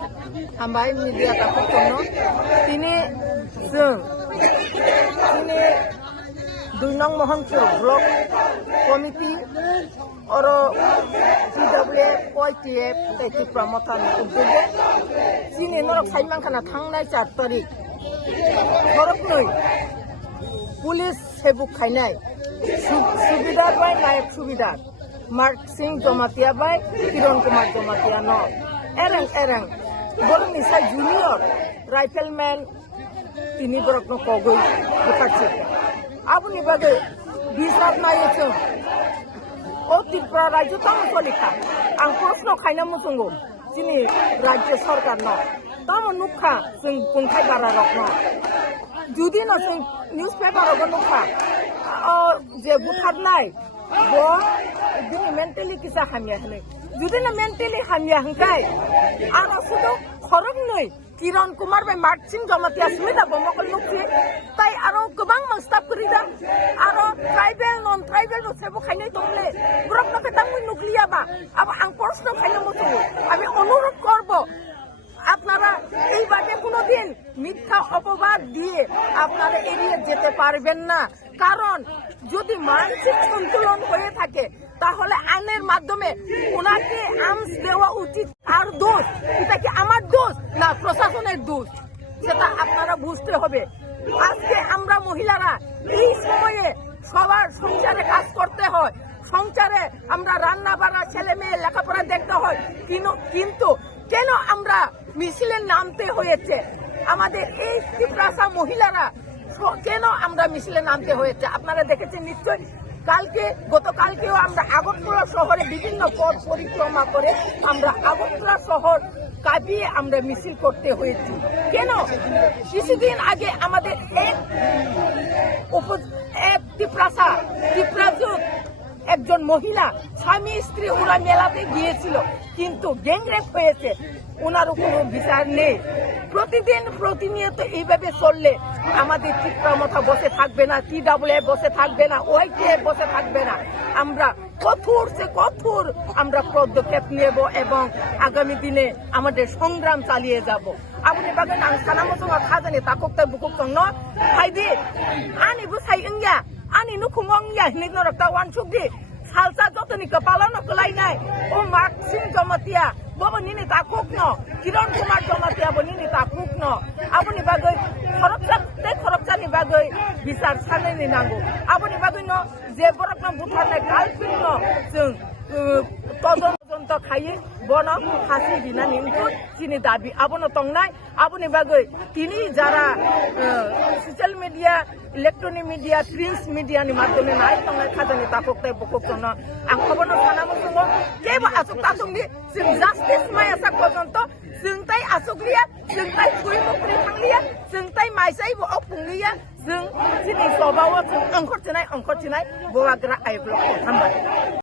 हामबाय मिडिया दाखोनो तिनि 2 नং Mahanpur block committee और CWA PYTF त्रिपुरा मथानि उद्योगे चीनी नरक साइमांखाना थांनाय 4 तारिख खरकनै पुलिस सेबुक खायनाय सुबिदा बाय नायक सुबिदा मार्क सिंह जमातिया बाय किरण कुमार जमातिया न एरंग बरनि साइ जूनियर राइफलमैन तिनी बरकनो कगै बुखारछि आबुनि बागै बिसाब नायছো ओ त्रिपुरा राज्य तम सलिखा आं प्रश्न खायना मुसुंगो जिनि राज्य सरकार न तम नुखा जों बुंथाय बारा रखनो जुदि न जों न्यूज पेपर रग नुखा जे बुखारनाय बो दिनि मेन्टली किसा हामिया हने जुदि न मेन्टली हामिया हंखाय आरो सुदो खरक नै किरण कुमार बाय मार्क सिंह जमातिया सुमिदा बमकल नुखि ताई आरो गोबां मास्टाफ करिदा आरो ट्राइबल नन ट्राइबल नो सेबो खायनै दंले ब्रक नके तांमुइ नुक्लिया बा अब आं प्रश्न खायनो मतो আমি অনুরোধ করব আপনারা এই বাটে কোনোদিন মিথ্যা অপবাদ দিয়ে আপনারা এড়িয়ে যেতে পারবেন না কারণ যদি মানসিক সন্তুলন হয়ে থাকে তাহলে আইনের মাধ্যমে ওনাকে আর্মস দেওয়া উচিত আর দোষ এটা কি আমার দোষ না প্রশাসনের দোষ সেটা আপনারা বুঝতে হবে আজকে আমরা মহিলারা এই সময়ে সবার সংসারে কাজ করতে হয় সংসারে আমরা রান্না বান্না ছেলে মেয়ে লেখাপড়া দেখতে হয় কিন্তু কেন আমরা মিছিলে নামতে হয়েছে আমাদের এই ত্রিপুরা মহিলারা কেন আমরা মিছিলে নামতে হয়েছে আপনারা দেখেছেন নিশ্চয়ই গতকালকেও আমরা আগরতলা শহরে বিভিন্ন পথ পরিক্রমা করে আমরা আগরতলা শহর কাঁপিয়ে আমরা মিছিল করতে হয়েছে কেন কিছুদিন আগে আমাদের এক ত্রিপুরা একজন মহিলা স্বামী স্ত্রী ওরা মেলাতে গিয়েছিল কিন্তু গ্যাংরেপ হয়েছে ওনারও কোনো বিচার নেই প্রতিনিয়ত এইভাবে চললে আমাদের ত্রিপুরা মাথা বসে থাকবে না TWA বসে থাকবে না YTF বসে থাকবে না আমরা কঠোর আমরা পদক্ষেপ নেব এবং আগামী দিনে আমাদের সংগ্রাম চালিয়ে যাব আপনি বাগান আং সানামতো খাজানি তাককতে বুকুক ন হাইদি আনি বুসাই ইংয়া आनी नुखुंगंया हिनिनो रक्ता वानसुगि सालसा जतनि कपालन कलाइनाय ओ मार्क सिंह जमातिया बबो निनि ताकुकनो किरण कुमार जमातिया बनिनि ताकुकनो आबुनि बागै खरकसानि बागै बिचार सानैनि नांगौ आबुनि बागै न जे बरकनो बुथारनाय कालपिनो जों तदন্ত खायो बनो फासि बिनानि जिनि दाबि आबुनो तंनाय आबुनि बागै तिनि जारा social media electronic media print media नि माध्यमे नाय तंनाय खाजानि ताककताय बककन आं खबरनो सानामो केबो आसुकतासुंनि जों जास्टिस मायासा पर्यन्त जों ताय आसुकलिया जों ताय फुइमुक्रि थांलिया जों ताय माइसाइबो अपुंलिया जों जिनि सबावो जों अंखरथिनाय बवाग्रा आइब्लक हामबाय